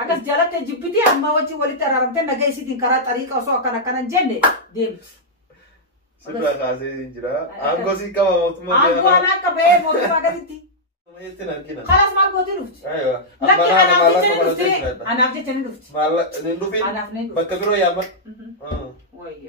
أكس جالت جبتي أما وجه ولي ترارمتين نجاي سيدين كرا طريقة وصو كان جنة ديمت سبعة خازين جرا أنقذي كم موتما أنا كبير موتما قدتي خلاص ما قلتي لفت أيوة لكن أنا أفتي لفت مالا ندوفين بكبروا يا ما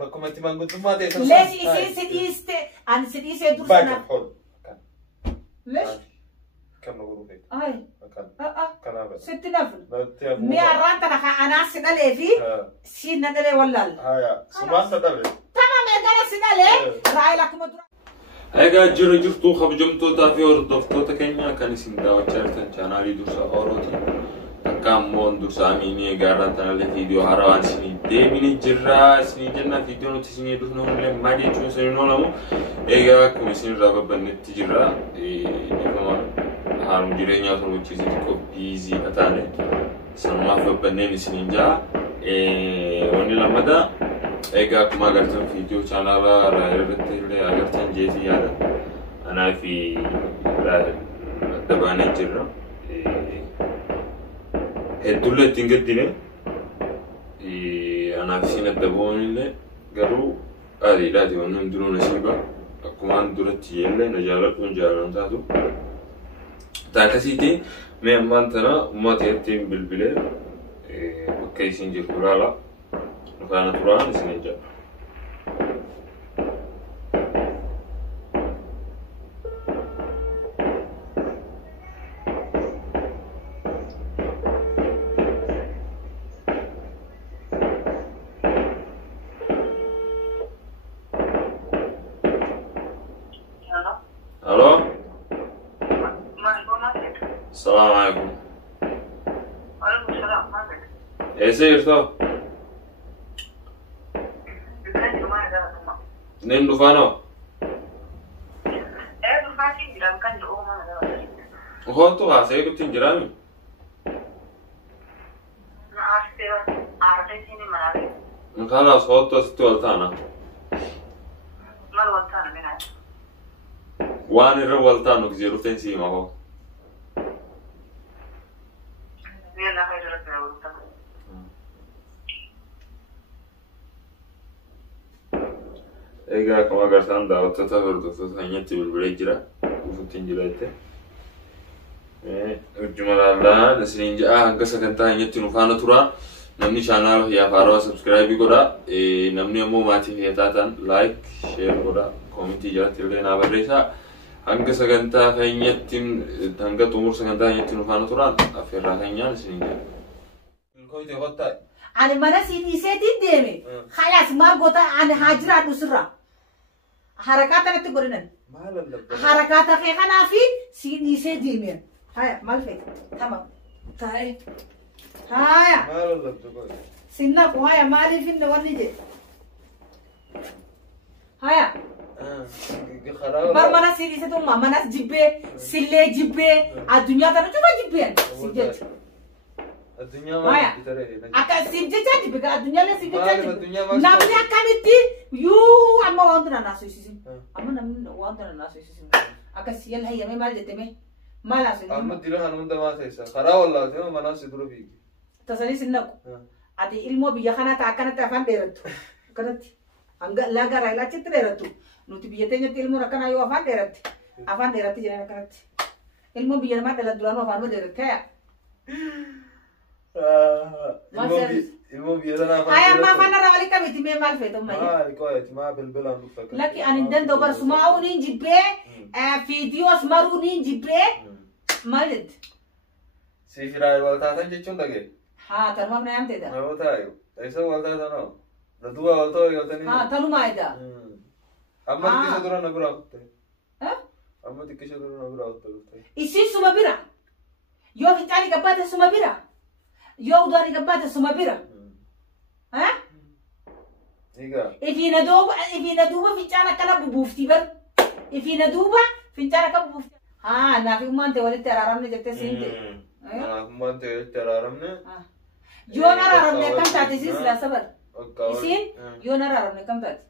بكم أنت ما قلت ما تيجي ليش سيديست أنا سيديست يدرس أنا ليش كم نقول فيك أي كلام ست نفل مي أرانت أنا سيدا لي في سيد ندري ولا هيا سمان تدري تمام أنا سيدا لي رأي لك مدرك أيها جرجفتو خبجمتو تافي وردفتو تكينيا كان سندا وشارتن channel دوسا أوروتي تكام مون دوسا ميني غارنتنا الفيديو هروان سني ديميني جرا سني جنة فيديو نتسني دوسنا هم مادي تشو سنو نمو أيها كمسين رابع بنت جرا كمان هارم جرينيا ثم تشيزي تكو بيزي أتاني سنما فبنين سنين جا وني لمدا أيها كما قلتم فيديو channel رايرتي أقلتن جيزي هذا أنا في دبانة جرا هدولة تنقدينه أنا في سنة دبون اللي قالوا هذه لا تبون ندرون شيبا كمان درت يلا نجارات ونجارات تاتو تاكسيتي ما أمانتنا ما تيتم بالبلاد وكيسين جكورالا نفعنا تران سنجا الو السلام عليكم وعليكم السلام مالك ايه سيرتو نين دفانو ايه دفاتي جرام كان جوه ما هونتو هاسيدو تنجرامي انا عارفه عارفيني ما عارف خلاص هونتو ستولتانا ما الوطن منها وان الرولتانو كزيرو تنسي ما هو يلا خير لك يا ولد ايغا كما غارتان داوتا تفردو تسانيتي بالبريجرا وفتنجلاته الجمل الله نسرينجا هنقص كنتا نيتي نفانا ترى نمني شانال يا فارو سبسكرايب يقودا نمني مو ماتي فيتاتان لايك شير يقودا كومنتي جاتي لنا بريسا هنقص كنتا فينيتي هنقص امور كنتا نيتي نفانا ترى افيرا كنيا نسرينجا الكويت غطى أنا ما نسيني سيدي ديمي خلاص ما قلت أنا هاجرة نصرة حركاتنا تقولين حركاتك هي خنا في سيدي سيدي مين هاي مالفك تمام تاي هاي سنك وهاي مالي في النواني دي هاي برمنا سيدي سيدي ما مناس جيبه سلة جيبه الدنيا ترى شو ما جيبه سيدي الدنيا ما بترى أكاد سيبجة jadi بقى الدنيا لا سيبجة jadi نامي أكامتي يو أما وانتنا ناسو يسيسم أما نامي وانتنا ناسو يسيسم أكاد سيال هي ما مال جتمه ما ناسو أما ديره هنوم دما سيسا خرا والله تيما ما ناسو درو بيجي تساني سنك أدي ilmu biya kana ta kana ta fan deratu kanati anga laga raila citreratu nuti biya tenya ilmu rakana yo afan deratu jana kanati ilmu biya ma dala durano afan deratu ya الموبي أنا هاي ما فانا رأولي كم يتمي مال في تومي كويس ما بالبلا نفكر لكن أنا دن دوبر سماعونين جبه فيديو سمارونين جبه مالد سيفراي والتاتن جيشون تاجي ها تنو ما نعم تدا ما بتاعي ऐसा والتاتن ندوا والتو يقولتني ها تنو ما يدا أما تكشف دورا نبرا أخته ها أما تكشف دورا نبرا أخته يصير سمابيرا يو في تاني كبات سمابيرا يو داري كبات سمابيرا ها إيجا إفينا دوبا في تانا كنا ببوفتي بر إفينا دوبا في تانا كنا ببوفتي ها نافي أمان تولي ترارم نجتة سينتي أمان تولي ترارم نه يو نرارم نكمل تاتي سيسلا صبر إسين يو نرارم نكمل تاتي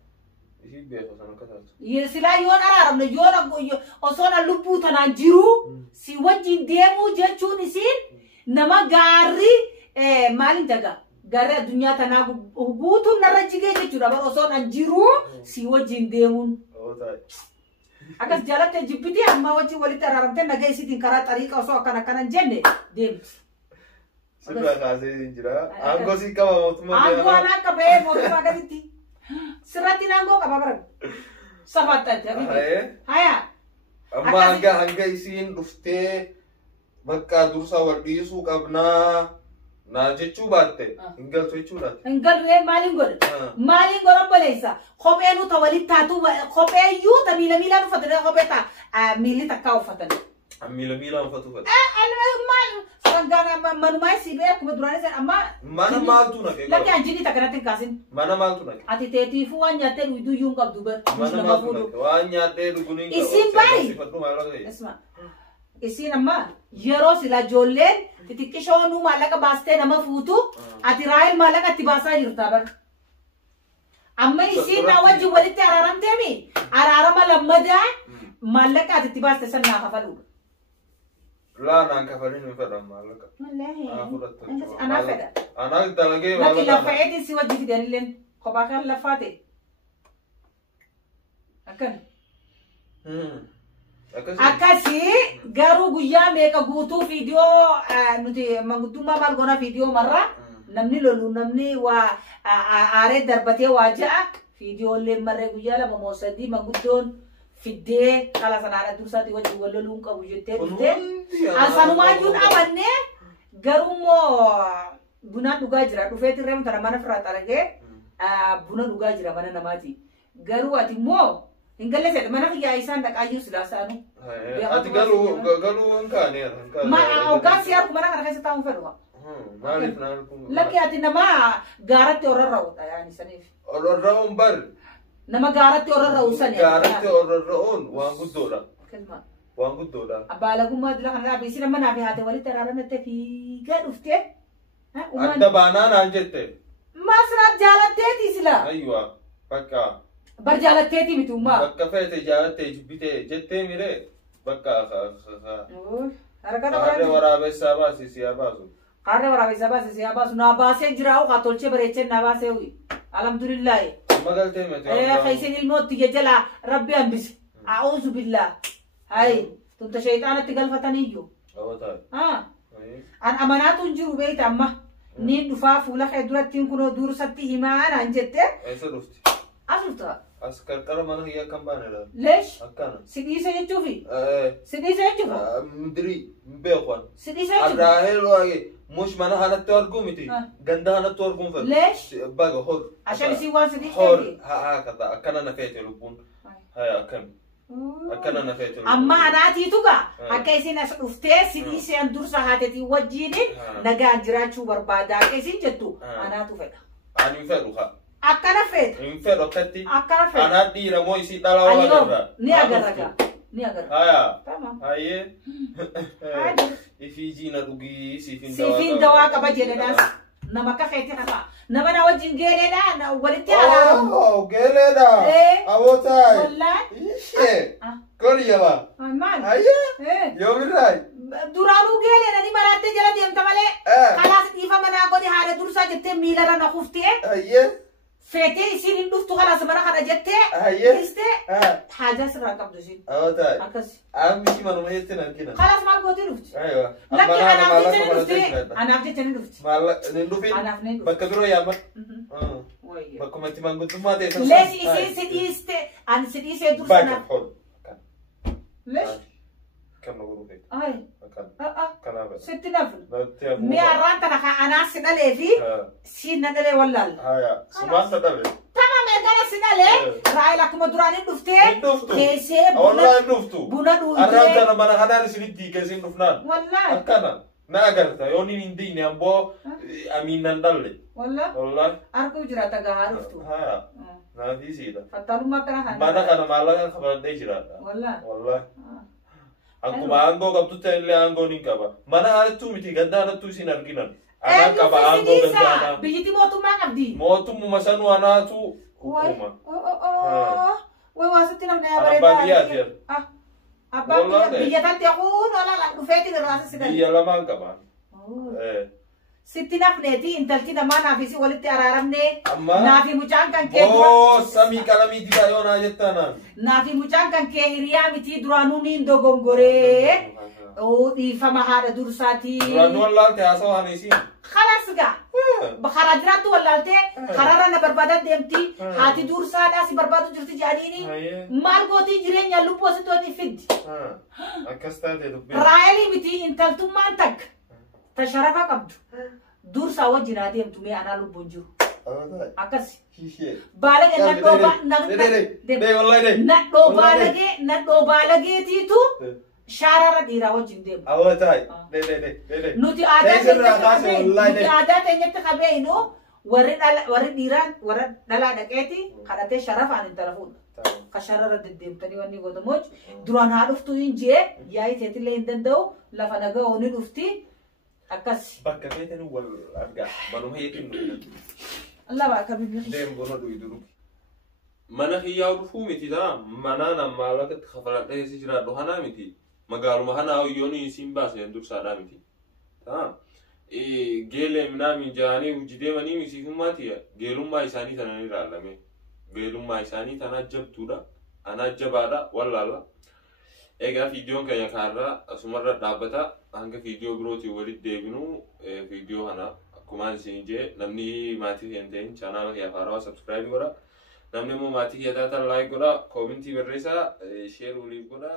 إيه بيخو سانو كتات يسلا يو نرارم نيو نقول أصلا لبوتا نجرو سوى جنديمو جاتون إسين نما غاري maalin jaga gara addunyaa tanaa guutuun narra jigee jechuudha bara osoon an jiru si wajjin deemuun. Akas jalatte jibbiti amma wajjin walitti araaramtee nagaa isiitiin karaa xariiqa osoo akkana jenne deemti. Sirraa kaasee jira. Aangoo si qaba mootummaa. Aangoo anaa qabee mootummaa gaditti. Sirratti naangoo qaba bara. Safattatti. Haya. Amma hanga isiin dhuftee bakka dursa wal dhiisuu qabnaa. Na jechuu baatte hingaltu jechuudha. Hingaltu maaliin godha? Maaliin godha baleessa? Kophee nuta walitti taatu kophee iyyuu ta miila uffatanii kophee ta miilli takkaa uffatanii. Miila uffatu fata. Maal sangaan manumaa si bee akkuma duraanii san amma. Mana maaltu naqee? Lakki anjini takka natti hin kaasin. Mana maaltu naqee? Ati teetiifuu waan nyaattee dhugduu iyyuu hin qabdu bar. Mana maaltu naqee? Waan nyaattee dhuguun hin qabu. Isin baay'ee. Isin amma yeroo sila ijoolleen xixiqqishoonuu maallaqa baastee nama fuutu ati raayil maallaqa itti baasaa jirta bar. Amma isin na wajjin walitti araaramteemi araarama lammadaa maallaqa ati itti baaste san naa kafaluudha. Laa naan kafalin hin fedhan maallaqa. Anaa fedha. Anaa dalagee maallaqa. Lakki lafa'eetiin si wajji fidanilleen kophaa kan lafaate. Akkana. Akkasii garuu guyyaa meeqa guutuu viidiyoo nuti manguddummaa maal goona viidiyoo marra namni lolu namni waa aaree darbatee waa ja'a viidiyoollee marree guyyaa lama moo sadii manguddoon fiddee kala sanaadha dursaatii wajjin wal loluun qabu jettee dhuftee sanumaayyuu dhaabannee garuu immoo bunaan dhugaa jira dhufeetti reemu tana mana firaa xaragee buna dhugaa jira mana namaati garuu ati immoo Ingale se mana kaya isan tak ayu sudah sanu. Ati galu angkane. Ma angkan siar kumana karena saya tahu fero. Malif na. Laki ati nama garat orang raw tayani sanif. Orang raw bar. Nama garat orang raw san ya. Garat orang rawn wang gudora. Kelma. Wang gudora. Abala kuma dila kan rabi sina mana fi hati wali terara nete fi gad ufte. Anda banana anjette. Masrat jalate di sila. Aywa. Pakka. Barjalateeti mitummaa. Bakka feete jaalattee jibbitee jettee miree bakka harree waraabessaa baasisi yaa baasu. Harree waraabessaa baasisi yaa baasu naa baasee jiraa'u haa tolchee bareechee naa baasee huyi. Alhamdulillahi. Amma galtee miti. Kaysin ilmootti jala rabbi hambise. A'uuzu billah. Hayi tunta shayxaanatti galfataniyyuu. An amanaatu hin jiru beeyta amma. Niin dhufaa fuula kee durattiin kunoo dursatti himaa naan jettee. Eessa dhufti? Asulta. Askarqara mana hiyyaa kan baanedha. Leesh. Akkana. Sidhiisa jechuufi. Sidhiisa jechuufa. Mdirii mbeekwan. Sidhiisa jechuufa. Arraahee loo'ee mush mana kanatti arguu miti. Ganda kanatti arguun fedha. Leesh. Baga hor. Ashan isii waan sidhiisa. Hor. Haa kata akkana na feete lubbuun. Haya akkam. Akkana na feete lubbuun. Amma anaatiitu gaa. Akka isin as dhuftee sidhiiseen dursa haatetii wajjiin nagaan jiraachuu barbaada. Akka isin jettu anaatu fedha. Ani fedhu haa. Akkana feet. Hin fedhu akkatti. Akkana feet. Anaa dhiira moo isii dhalaa wal agarra. Ni agarra. Ni agarra. Haya. Tamam. Hayyee. Ifii jiina dhugii siifin dawaa qaba. Siifin dawaa qaba jedhedhaas. Nama akka feeti hafa. Nama na wajjin geeleedha. Na walitti araaramu. Oh geeleedha. Awootaay. Wallaahi. Ishee. Koriyaba. Maal. Hayyee. Yoomirraay. Duraanuu geeleedha ni maraattee jala deemta malee. Kalaas dhiifa manaa godhe haadha dursaa jettee miilarra na kuftee. Hayyee. Feetee isiin hin dhuftu kalaas mana kana jettee. Hayyee. Istee. Haajaa sirraa qabdu isiin. Awootaay. Akkasi. Aamisi manuma jettee narkina. Kalaas maal gootii dhufti? Aywa. Lakki anaaf jecha ni dhufti. Anaaf jecha ni dhufti. Ni dhufin. Anaaf ni dhufti. Bakka biroo yaama. Bakkuma itti manguddummaa ta'e san. Lees isiin si dhiiste. Ani si dhiisee dursa naaf. Bakka hol. Lees. Kan na gurgurte. Ay. Kanaaf. Sitti nafu. Mi'a irraan tana kan anaaf si dhalee fi si na dhalee wallaal. Haya. Sumaan sa dhalee. Tamam ergana si dhalee. Raayil akkuma duraan hin dhuftee. Hin dhuftu. Teessee Wallah hin dhuftu. buna dhuugee. Arraan tana mana kanaan isinitti hiikeesin dhufnaan. Wallaal. Akkana. Na agarta yoon hin diine amboo amiinnan dhalle. Wallaal. Wallaal. Arguu jiraata gahaa dhuftu. Haya. Naafisiidha. Fattalummaa kana kan. Mana kana maallaqa kabadhee jiraata. Wallaal. Wallahi. Akkuma aangoo qabdutti illee aangoon hin qaba. Mana halattuu miti ganda halattuu isin arginan. Anaan qaba aangoo gandaanaa. Biyyatti mootummaa qabdi. Mootummuma sanuu anaatu hukuma. Way waasitti namni Abbaa biyyaati jedhu. Abbaan biyya tanti haquun olaanaa dhufeetiin irraa si Biyya lamaan qaban. ستي نفنتي انت التنا ما نافيسي ولدتي ارارمني أما نافي مجان كان كي سامي كلامي دي يونا جتانا نافي مجان كان كي هريا متي درانونين دوغم غوري او دي فما هذا درساتي درانو الله تاسو هنيسي خلاص قا بخراجرات ولالتي خرارنا بربادات دمتي هاتي درسات اسي بربادو جرتي جانيني مال غوتي جرين يلو بوسيتوني فيد اكستا دبي رايلي متي انت تمانتك تشرفك عبد درسا وجنا دمتمي انا لو بونجو akasi balage naddo balage titu sharara dira wajin dem awatai nuti ada tenyet khabe ino wari diran wara dala daketi khadate sharaf an telefon kasharara dem tani wani godamoj duran haduftu inje yayi tetile indendo lafanaga oni dufti akasi bakka betenu wal arga manum heyetin الله بقى كبير ديم بنودو يدروك mana hiyaa dhufuu miti taa mana namaa lakkatti kafaladhee si jiraadhu hanaa miti magaaluma hanaa yoonii isiin baaseen dursaadhaa miti taa geelee minaa minjaanii hojii deemanii misiifummaati geelummaa isaanii tanan ilaalame geelummaa isaanii tan ajjabtuudha ana ajjabaadha wallaala egaa fiidiyoon keenya kaarraa asumarra dhaabbata hanga fiidiyoo birootii walitti deebinu fiidiyoo kana kumaan isin jee namni maatii ta'een chaanaala kee afaaraa subscribe godha namni immoo maatii kee taatan like godha commentii barreessaa share waliif godha